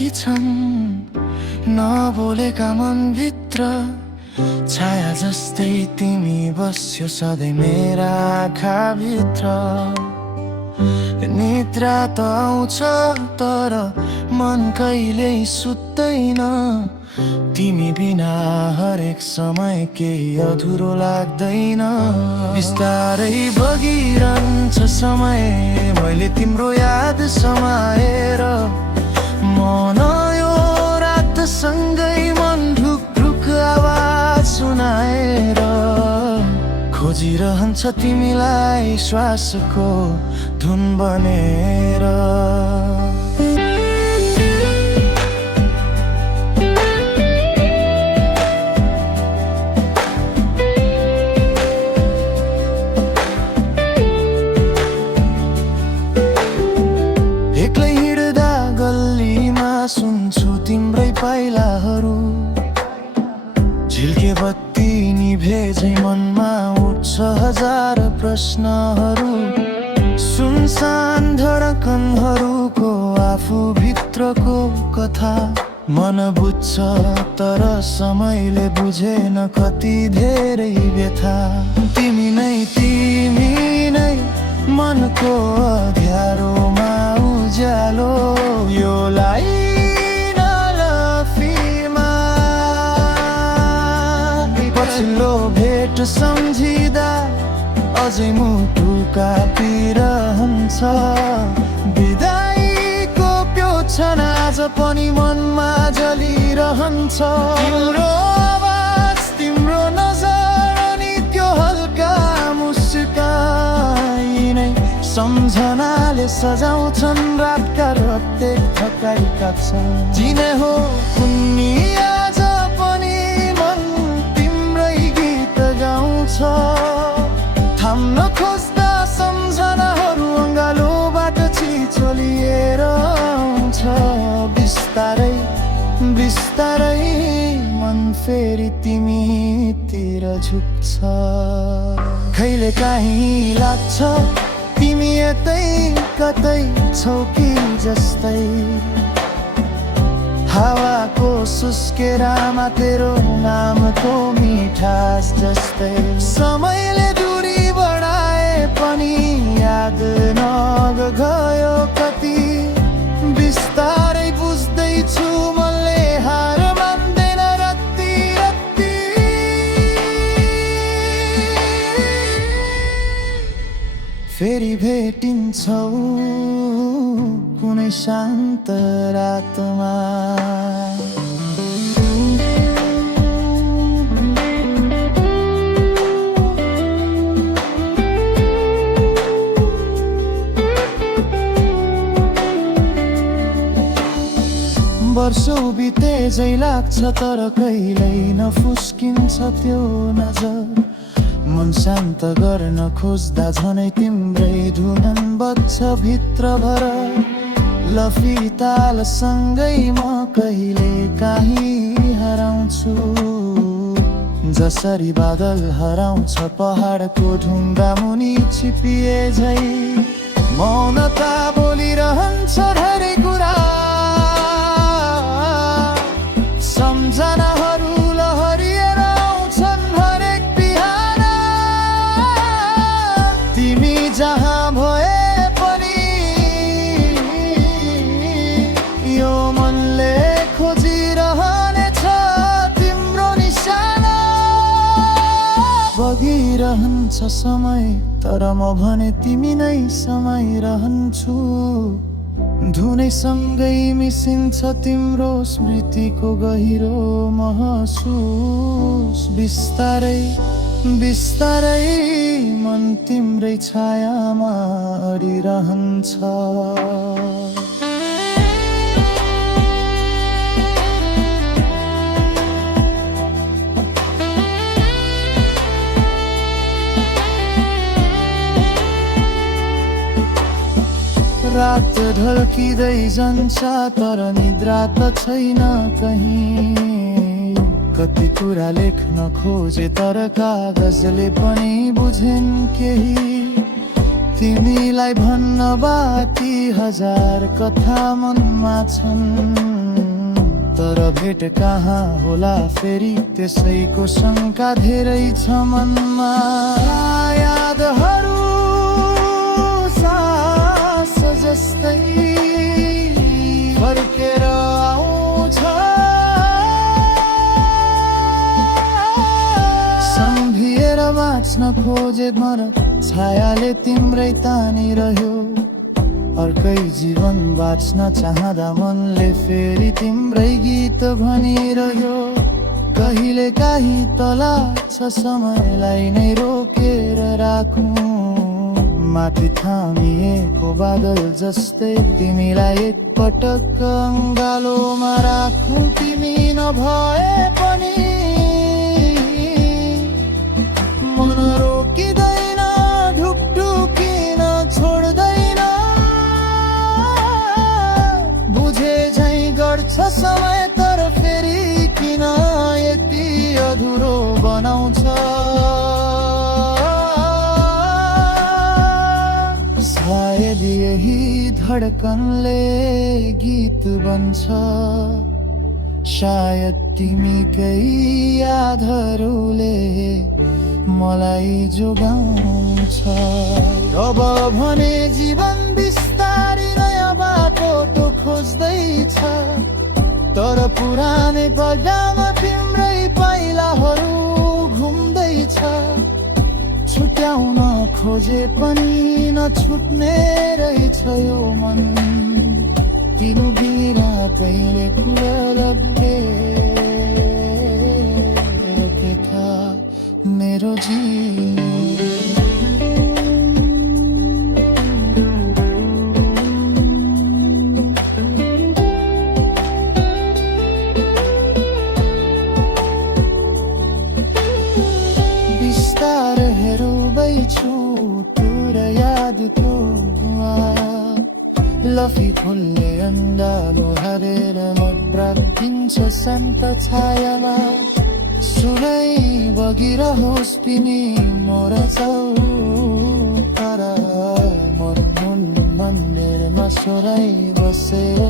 बाँकी छन् नबोलेका मनभित्र छाया जस्तै तिमी बस्यो सधैँ मेरा आँखाभित्र निद्रा त आउँछ तर मन कहिल्यै सुत्दैन तिमी बिना हरेक समय केही अधुरो लाग्दैन बिस्तारै बगिरहन्छ समय मैले तिम्रो याद समाएर मन यो रातसँगै मन ढुकढुक आवाज सुनाएर खोजिरहन्छ तिमीलाई श्वासको धुन बनेर एक्लै हिँड्दा गल्लीमा सुन्छु तिम्रै पाइलाहरू झिल्के बत्ती निभे झै मनमा उठ्छ हजार प्रश्नहरू सुनसान धडकनहरूको आफूभित्रको कथा मन बुझ्छ तर समयले बुझेन कति धेरै व्यथा तिमी नै मनको अँध्यारोमा उज्यालो यो लाइन लफीमा पछिल्लो भेट सम्झिँदा अझै मुटु कापिरहन्छ बिदाईको प्योछन आज पनि मनमा जलिरहन्छ तिम्रो आवाज तिम्रो नजर अनि त्यो हल्का मुस्काइ नै सम्झनाले सजाउँछन् रातका प्रत्येक थकाइका क्षण जिने हो कुन्नी आज पनि मन तिम्रै गीत गाउँछ थाम्न खोज्दा सम्झनाहरू अँगालोबाट छिचोलिएर आउँछ बिस्तारै बिस्तारै मन फेरि तिमीतिर झुक्छ कहिले काहीँ लाग्छ तिमी यतै कतै छौ कि जस्तै हावाको सुस्केरामा तेरो नामको मिठास जस्तै समयले दूरी बढाए पनि याद नगयो कति बिस्तारै बुझ्दैछु मनले हार मान्दैन रत्ती रत्ती फेरि भेटिन्छौ कुनै शान्त रातमा वर्षौं बिते झै लाग्छ तर कहिल्यै नफुस्किन्छ त्यो नजर मन शान्त गर्न खोज्दा झनै तिम्रै धुन बज्छ भित्रभर लफी तालसँगै म कहिले काहीँ हराउँछु जसरी बादल हराउँछ पहाडको ढुङ्गा मुनि छिपिए झै मौनता बोलिरहन्छ धेरै कुरा सम्झनाहरू लहरिएर आउँछन् हरेक बिहान तिमी जहाँ भए पनि यो मनले खोजिरहनेछ तिम्रो निशाना बगिरहन्छ समय तर म भने तिमी नै समाइरहन्छु धुनैसँगै मिसिन्छ तिम्रो स्मृतिको गहिरो महसुस बिस्तारै बिस्तारै मन तिम्रै छायामा अडिरहन्छ रात ढल्किँदै जान्छ तर निद्रा त छैन कहीँ कति कुरा लेख्न खोजे तर कागजले पनि बुझेन केही तिमीलाई भन्न बाँकी हजार कथा मनमा छन् तर भेट कहाँ होला फेरि त्यसैको शङ्का धेरै छ मनमा। यादहरू सास जस्तै फर्केर आउँछ, सम्भिएर बाँच्न खोजे मर छायाले तिम्रै तानिरह्यो। अर्कै जीवन बाँच्न चाहँदा मनले फेरि तिम्रै गीत भनिरह्यो। कहिले काहीँ तला छ समयलाई नै रोकेर राखौँ, माथि थामिएको बादल जस्तै तिमीलाई एकपटक अङ्गालोमा राखौँ। तिमी नभए पनि मन रोकिँदैन, ढुकढुकिन छोड्दैन, बुझे झैँ गर्छ समय तर फेरि किन यति अधुरो बनाउँछ। सायद यही धडकनले गीत बन्छ, सायद तिमीकै यादहरूले मलाई जोगाउँछ। अब भने जीवन बिस्तारै नयाँ बाटो खोज्दैछ, तर पुरानै बाटोमा तिम्रै पाइलाहरू घुम्दैछ। छुट्याउन खोजे पनि नछुट्ने रहेछ यो मन, तिम्रो बिना पहिले कुरा रोकेका मेरो जीवन। बिस्तार हेरुबै छुटुर यादको लफी फुलले अन्दालो हरेर मद्राकिन्छ शान्त छायामा। सुनै बगिरहोस् पिनी मोर चौतारा, मन मन्दिरमा सोराइ बसेर